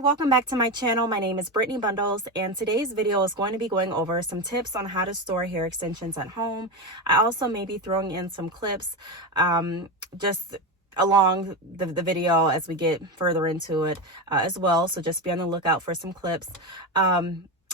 welcome back to my channel. My name is Brittany Bundles, and today's video is going to be going over some tips on how to store hair extensions at home. I also may be throwing in some clips just along the video as we get further into it as well, so just be on the lookout for some clips.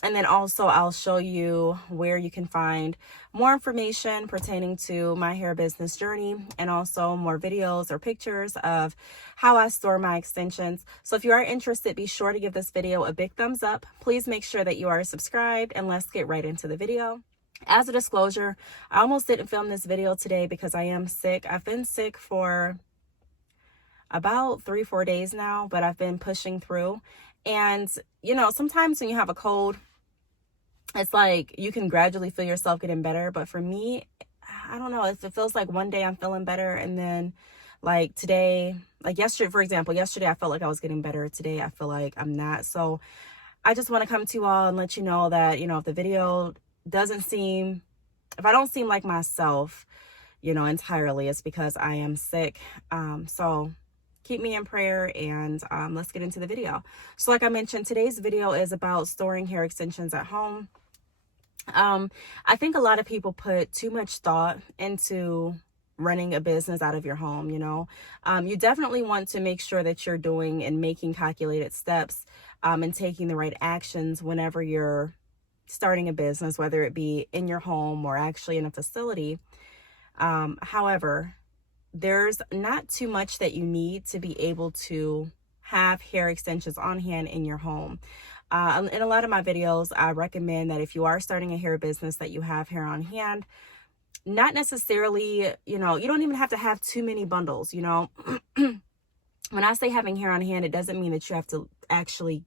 And then also I'll show you where you can find more information pertaining to my hair business journey, and also more videos or pictures of how I store my extensions. So if you are interested, be sure to give this video a big thumbs up. Please make sure that you are subscribed, and let's get right into the video. As a disclosure, I almost didn't film this video today because I am sick. I've been sick for about 3-4 days now, but I've been pushing through. And you know, sometimes when you have a cold, it's like you can gradually feel yourself getting better. But for me, I don't know, it feels like one day I'm feeling better, and then like today, like yesterday, for example, yesterday I felt like I was getting better. Today I feel like I'm not. So I just want to come to you all and let you know that, you know, if the video doesn't seem, if I don't seem like myself, you know, entirely, it's because I am sick. So keep me in prayer, and let's get into the video. So like I mentioned, today's video is about storing hair extensions at home. I think a lot of people put too much thought into running a business out of your home. You know, you definitely want to make sure that you're doing and making calculated steps and taking the right actions whenever you're starting a business, whether it be in your home or actually in a facility. However, there's not too much that you need to be able to have hair extensions on hand in your home. In a lot of my videos, I recommend that if you are starting a hair business, that you have hair on hand. Not necessarily, you know, you don't even have to have too many bundles, you know. When I say having hair on hand, it doesn't mean that you have to actually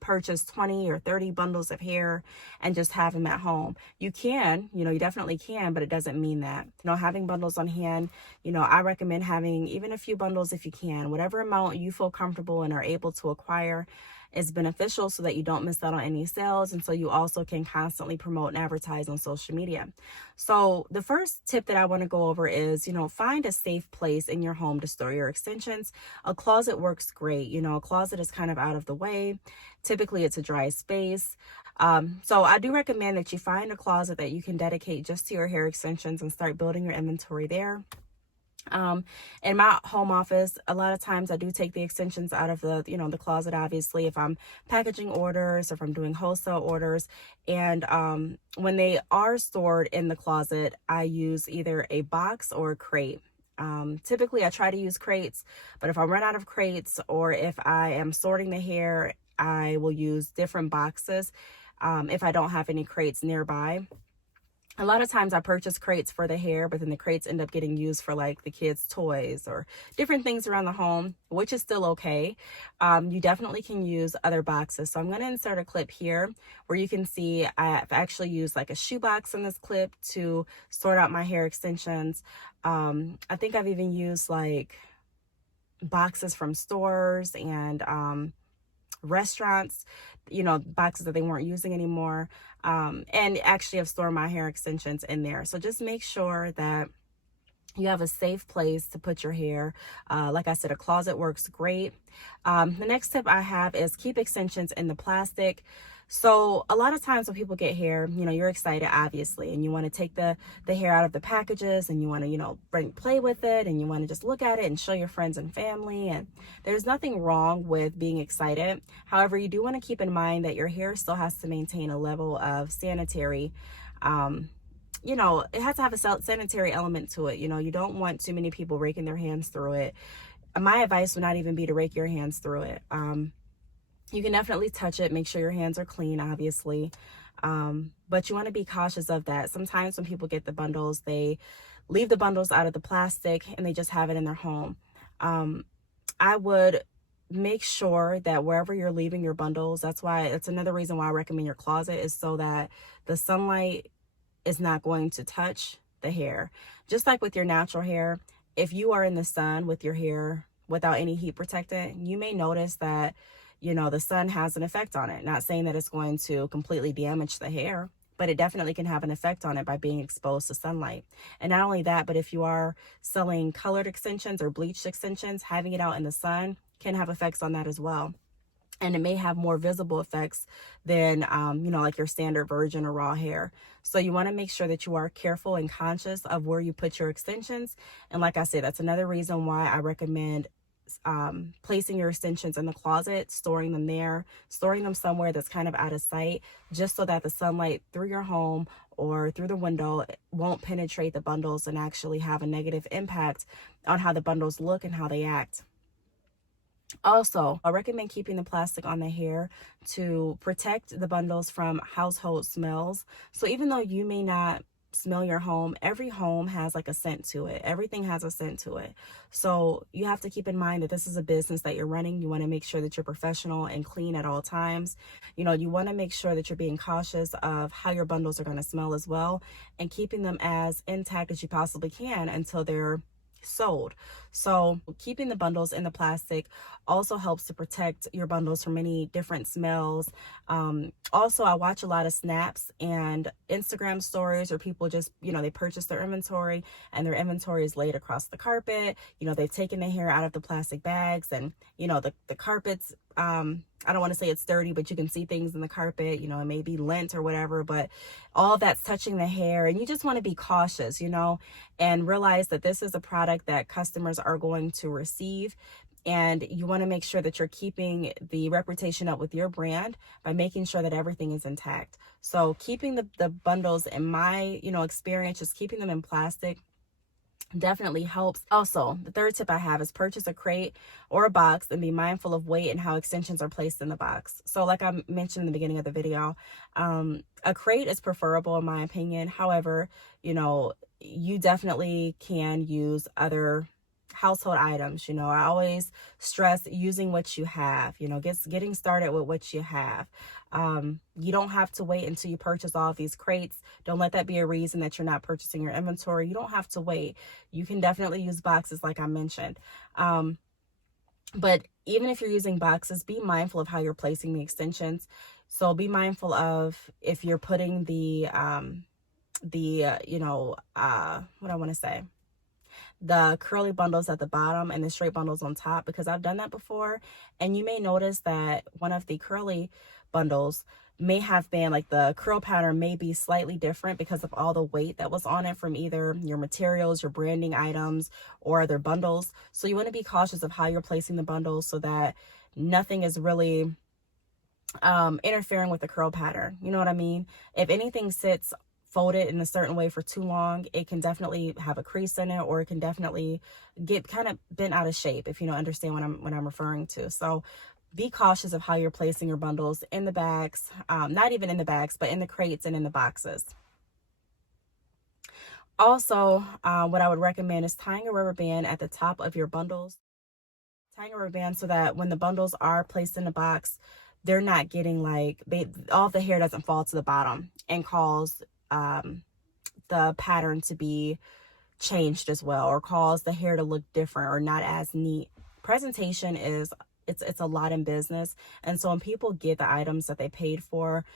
purchase 20 or 30 bundles of hair and just have them at home. You can, you know, you definitely can, but it doesn't mean that. You know, having bundles on hand, you know, I recommend having even a few bundles if you can. Whatever amount you feel comfortable and are able to acquire is beneficial, so that you don't miss out on any sales, and so you also can constantly promote and advertise on social media. So the first tip that I want to go over is, you know, find a safe place in your home to store your extensions. A closet works great. You know, a closet is kind of out of the way. Typically it's a dry space. So I do recommend that you find a closet that you can dedicate just to your hair extensions and start building your inventory there. In my home office, a lot of times I do take the extensions out of the, you know, the closet, obviously, if I'm packaging orders or if I'm doing wholesale orders. And when they are stored in the closet, I use either a box or a crate. Typically I try to use crates, but if I run out of crates, or if I am sorting the hair, I will use different boxes if I don't have any crates nearby. A lot of times I purchase crates for the hair, but then the crates end up getting used for like the kids' toys or different things around the home, which is still okay. You definitely can use other boxes. So I'm going to insert a clip here where you can see I've actually used like a shoebox in this clip to sort out my hair extensions. I think I've even used like boxes from stores and restaurants, you know, boxes that they weren't using anymore, and actually have stored my hair extensions in there. So just make sure that you have a safe place to put your hair. Like I said, a closet works great. The next tip I have is keep extensions in the plastic. So a lot of times when people get hair, you know, you're excited, obviously, and you want to take the hair out of the packages, and you want to, you know, play with it, and you want to just look at it and show your friends and family. And there's nothing wrong with being excited. However, you do want to keep in mind that your hair still has to maintain a level of sanitary. You know, it has to have a sanitary element to it. You know, you don't want too many people raking their hands through it. My advice would not even be to rake your hands through it. You can definitely touch it, make sure your hands are clean, obviously. But you want to be cautious of that. Sometimes when people get the bundles, they leave the bundles out of the plastic and they just have it in their home. I would make sure that wherever you're leaving your bundles, that's another reason why I recommend your closet, is so that the sunlight is not going to touch the hair. Just like with your natural hair, if you are in the sun with your hair without any heat protectant, you may notice that, you know, the sun has an effect on it. Not saying that it's going to completely damage the hair, but it definitely can have an effect on it by being exposed to sunlight. And not only that, but if you are selling colored extensions or bleached extensions, having it out in the sun can have effects on that as well. and it may have more visible effects than, like your standard virgin or raw hair. So you want to make sure that you are careful and conscious of where you put your extensions. And like I said, that's another reason why I recommend placing your extensions in the closet, storing them there, storing them somewhere that's kind of out of sight, just so that the sunlight through your home or through the window won't penetrate the bundles and actually have a negative impact on how the bundles look and how they act. Also, I recommend keeping the plastic on the hair to protect the bundles from household smells. So even though you may not smell your home, every home has like a scent to it. Everything has a scent to it. So you have to keep in mind that this is a business that you're running. You want to make sure that you're professional and clean at all times. You want to make sure that you're being cautious of how your bundles are going to smell as well, and keeping them as intact as you possibly can until they're sold. So keeping the bundles in the plastic also helps to protect your bundles from many different smells. Also, I watch a lot of snaps and Instagram stories where people just, they purchase their inventory and their inventory is laid across the carpet. They've taken the hair out of the plastic bags, and, the carpets, I don't want to say it's dirty, but you can see things in the carpet, it may be lint or whatever, but all that's touching the hair. And you just want to be cautious, and realize that this is a product that customers are going to receive. And you want to make sure that you're keeping the reputation up with your brand by making sure that everything is intact. So keeping the bundles, in my, experience, just keeping them in plastic definitely helps. Also, the third tip I have is purchase a crate or a box and be mindful of weight and how extensions are placed in the box. So like I mentioned in the beginning of the video, a crate is preferable in my opinion. However, you definitely can use other household items. I always stress using what you have, getting started with what you have. You don't have to wait until you purchase all of these crates. Don't let that be a reason that you're not purchasing your inventory. You don't have to wait. You can definitely use boxes like I mentioned. But even if you're using boxes, be mindful of how you're placing the extensions. So be mindful of if you're putting the curly bundles at the bottom and the straight bundles on top, because I've done that before. And you may notice that one of the curly bundles may have been, like, the curl pattern may be slightly different because of all the weight that was on it from either your materials, your branding items, or other bundles. So you want to be cautious of how you're placing the bundles so that nothing is really interfering with the curl pattern. You know what I mean? If anything sits folded in a certain way for too long, it can definitely have a crease in it, or it can definitely get kind of bent out of shape, if you understand what I'm referring to. So be cautious of how you're placing your bundles in the bags, not even in the bags, but in the crates and in the boxes. Also, what I would recommend is tying a rubber band at the top of your bundles. Tying a rubber band so that when the bundles are placed in the box, they're not getting all of the hair doesn't fall to the bottom and cause the pattern to be changed as well, or cause the hair to look different or not as neat. Presentation is it's a lot in business. And so when people get the items that they paid for,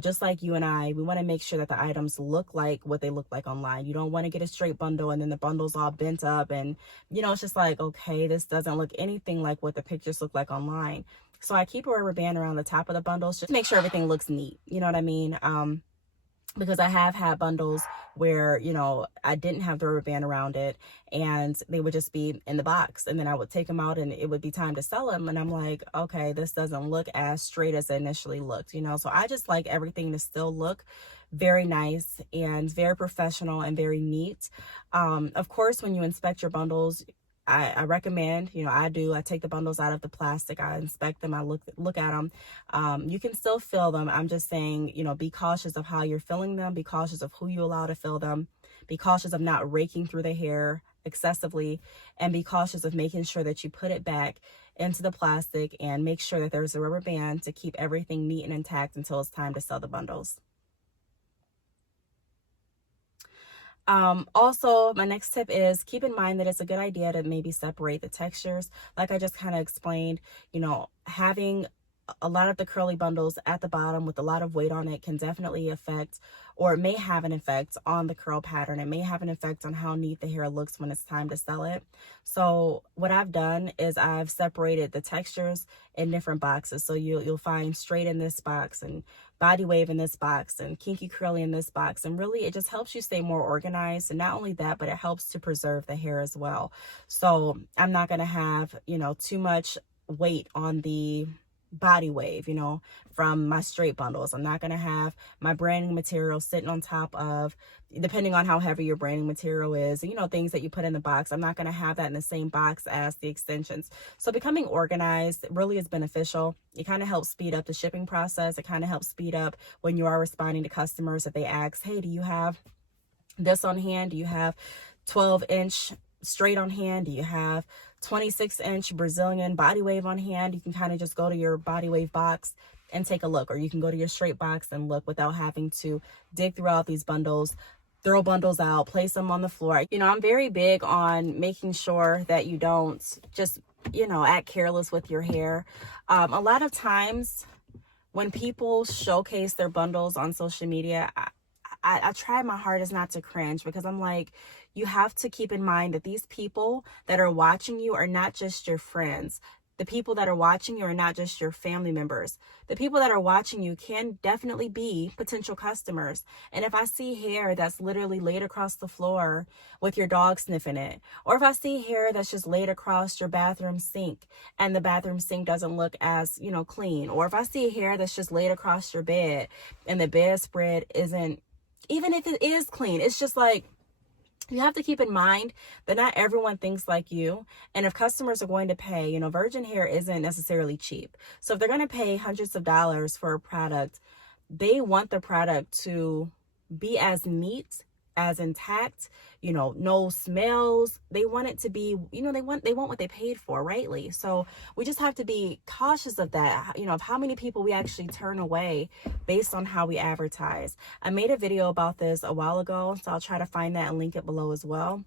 just like you and I, we want to make sure that the items look like what they look like online. You don't want to get a straight bundle and then the bundle's all bent up and, it's just like, okay, this doesn't look anything like what the pictures look like online. So I keep a rubber band around the top of the bundles just to make sure everything looks neat. You know what I mean? Because I have had bundles where, I didn't have the rubber band around it and they would just be in the box, and then I would take them out and it would be time to sell them. And I'm like, okay, this doesn't look as straight as it initially looked, So I just like everything to still look very nice and very professional and very neat. Of course, when you inspect your bundles, I recommend, I take the bundles out of the plastic, I inspect them, I look at them. You can still fill them. I'm just saying, be cautious of how you're filling them, be cautious of who you allow to fill them, be cautious of not raking through the hair excessively, and be cautious of making sure that you put it back into the plastic and make sure that there's a rubber band to keep everything neat and intact until it's time to sell the bundles. Also, my next tip is keep in mind that it's a good idea to maybe separate the textures. Like I just kind of explained, having a lot of the curly bundles at the bottom with a lot of weight on it can definitely affect, or it may have an effect on the curl pattern. It may have an effect on how neat the hair looks when it's time to sell it. So what I've done is I've separated the textures in different boxes. So you'll find straight in this box, and body wave in this box, and kinky curly in this box. And really, it just helps you stay more organized. And not only that, but it helps to preserve the hair as well. So I'm not going to have, too much weight on the body wave, from my straight bundles. I'm not going to have my branding material sitting on top of, depending on how heavy your branding material is, things that you put in the box. I'm not going to have that in the same box as the extensions. So becoming organized really is beneficial. It kind of helps speed up the shipping process. It kind of helps speed up when you are responding to customers if they ask, hey, do you have this on hand? Do you have 12-inch straight on hand? Do you have 26-inch Brazilian body wave on hand? You can kind of just go to your body wave box and take a look, or you can go to your straight box and look without having to dig through all these bundles, throw bundles out, place them on the floor. I'm very big on making sure that you don't just, act careless with your hair. A lot of times when people showcase their bundles on social media, I try my hardest not to cringe, because I'm like, you have to keep in mind that these people that are watching you are not just your friends. The people that are watching you are not just your family members. The people that are watching you can definitely be potential customers. And if I see hair that's literally laid across the floor with your dog sniffing it, or if I see hair that's just laid across your bathroom sink and the bathroom sink doesn't look as, clean, or if I see hair that's just laid across your bed and the bedspread isn't, even if it is clean, it's just like, you have to keep in mind that not everyone thinks like you. And if customers are going to pay, virgin hair isn't necessarily cheap. So if they're going to pay hundreds of dollars for a product, they want the product to be as neat, as intact, no smells. They want it to be, they want what they paid for, rightly. So we just have to be cautious of that, of how many people we actually turn away based on how we advertise. I made a video about this a while ago, so I'll try to find that and link it below as well.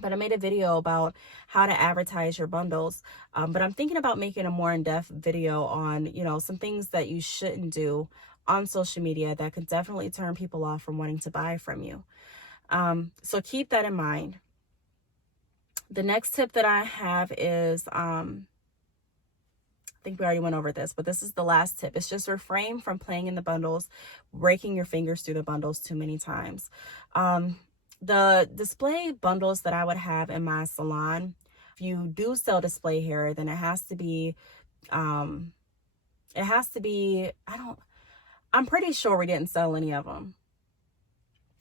But I made a video about how to advertise your bundles. But I'm thinking about making a more in-depth video on, some things that you shouldn't do on social media that could definitely turn people off from wanting to buy from you. So keep that in mind. The next tip that I have is, I think we already went over this, but this is the last tip. It's just refrain from playing in the bundles, breaking your fingers through the bundles too many times. The display bundles that I would have in my salon, if you do sell display hair, then it has to be, I'm pretty sure we didn't sell any of them.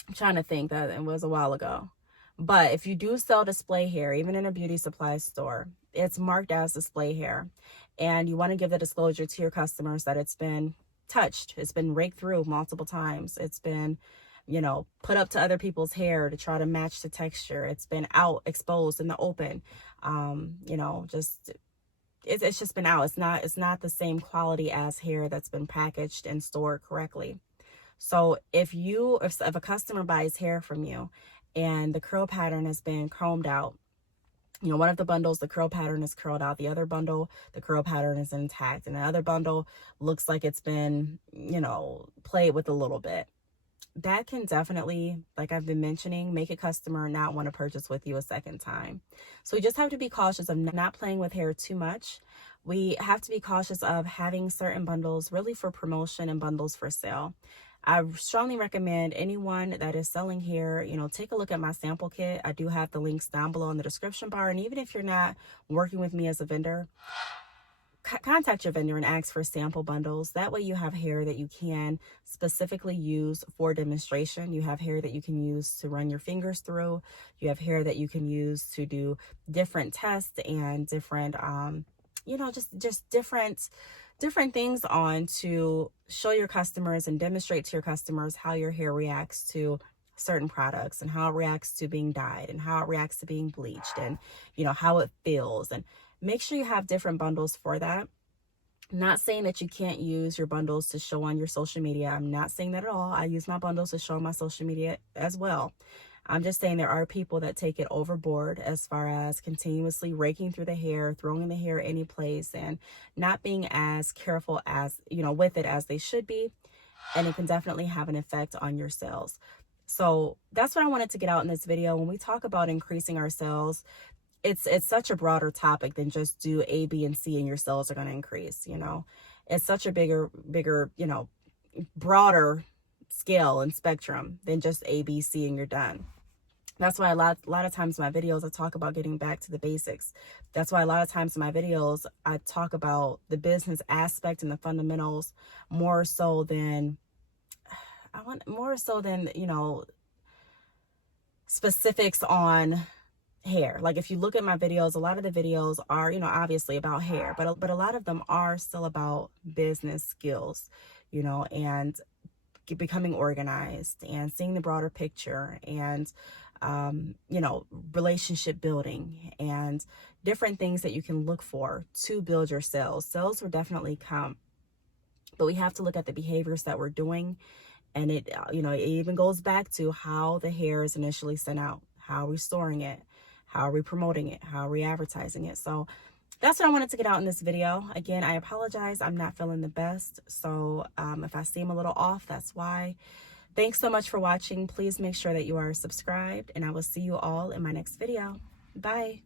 I'm trying to think, that it was a while ago. But if you do sell display hair, even in a beauty supply store, it's marked as display hair. And you want to give the disclosure to your customers that it's been touched, it's been raked through multiple times, it's been, put up to other people's hair to try to match the texture, it's been out, exposed in the open, it's just been out. It's not the same quality as hair that's been packaged and stored correctly. So if a customer buys hair from you and the curl pattern has been combed out, one of the bundles, the curl pattern is curled out, the other bundle, the curl pattern is intact, and the other bundle looks like it's been, played with a little bit, that can definitely, like I've been mentioning, make a customer not want to purchase with you a second time. So we just have to be cautious of not playing with hair too much. We have to be cautious of having certain bundles really for promotion and bundles for sale. I strongly recommend anyone that is selling hair, take a look at my sample kit. I do have the links down below in the description bar. And even if you're not working with me as a vendor, contact your vendor and ask for sample bundles. That way you have hair that you can specifically use for demonstration. You have hair that you can use to run your fingers through. You have hair that you can use to do different tests and different, just different things on to show your customers and demonstrate to your customers how your hair reacts to certain products, and how it reacts to being dyed, and how it reacts to being bleached, and how it feels. And make sure you have different bundles for that. I'm not saying that you can't use your bundles to show on your social media. I'm not saying that at all. I use my bundles to show on my social media as well. I'm just saying there are people that take it overboard as far as continuously raking through the hair, throwing the hair any place, and not being as careful as, with it as they should be. And it can definitely have an effect on your sales. So that's what I wanted to get out in this video. When we talk about increasing our sales, it's such a broader topic than just do A, B, and C and your sales are going to increase. It's such a bigger, broader scale and spectrum than just A, B, C and you're done. That's why a lot of times in my videos, I talk about getting back to the basics. That's why a lot of times in my videos, I talk about the business aspect and the fundamentals more so than, specifics on hair. Like if you look at my videos, a lot of the videos are, obviously about hair, but a lot of them are still about business skills, and becoming organized and seeing the broader picture and relationship building and different things that you can look for to build your sales. Sales will definitely come, but we have to look at the behaviors that we're doing. And it even goes back to how the hair is initially sent out. How are we storing it? How are we promoting it? How are we advertising it? So that's what I wanted to get out in this video. Again, I apologize. I'm not feeling the best. So if I seem a little off, that's why. Thanks so much for watching. Please make sure that you are subscribed, and I will see you all in my next video. Bye.